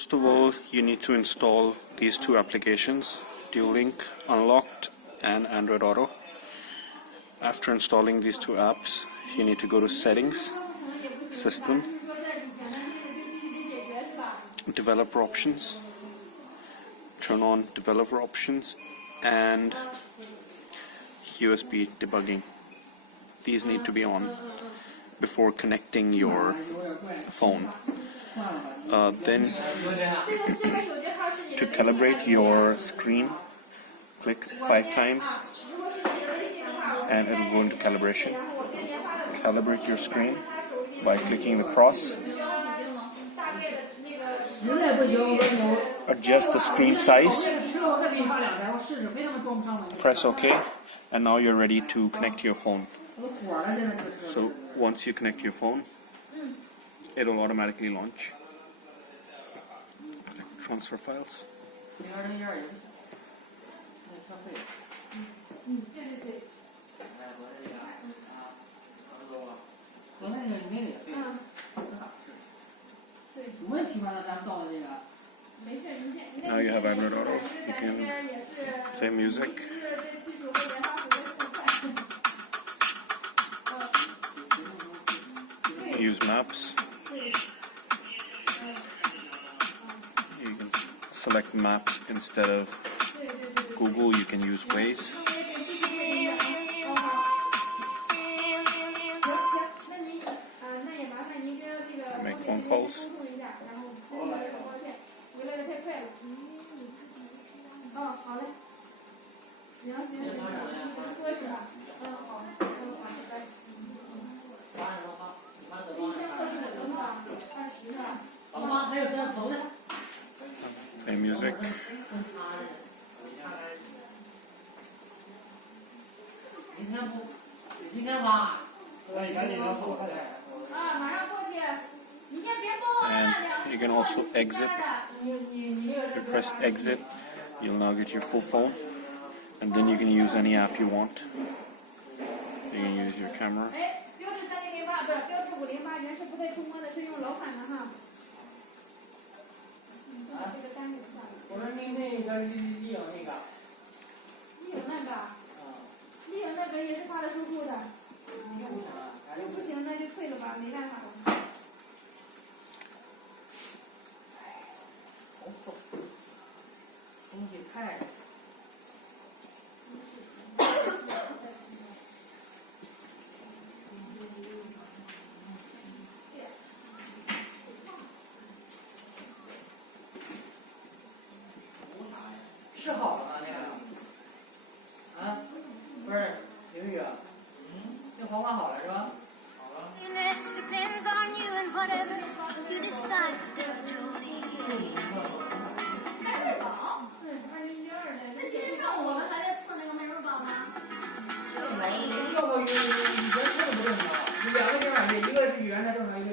First of all, you need to install these two applications, DUALLINK Unlocked and Android Auto. After installing these two apps, you need to go to Settings, System, Developer Options, turn on Developer Options, and USB Debugging. These need to be on before connecting your phone. Then to calibrate your screen, click 5 times and it will go into calibration. Calibrate your screen by clicking the cross. Adjust the screen size. Press OK, and now you're ready to connect your phone. So once you connect your phone, it will automatically launch. Transfer files. Now you have Android Auto. You can play music. Use maps. You can select maps instead of Google. You can use Waze. Make phone calls. Play music. And you can also exit. If you press exit, you'll now get your full phone, and then you can use any app you want. You can use your camera. Depends on you and whatever you decide to do, Julie. 那今天上午我们还在测那个迈锐宝呢。要不以前测的不正常，2个平板机，一个是原来正常，一个。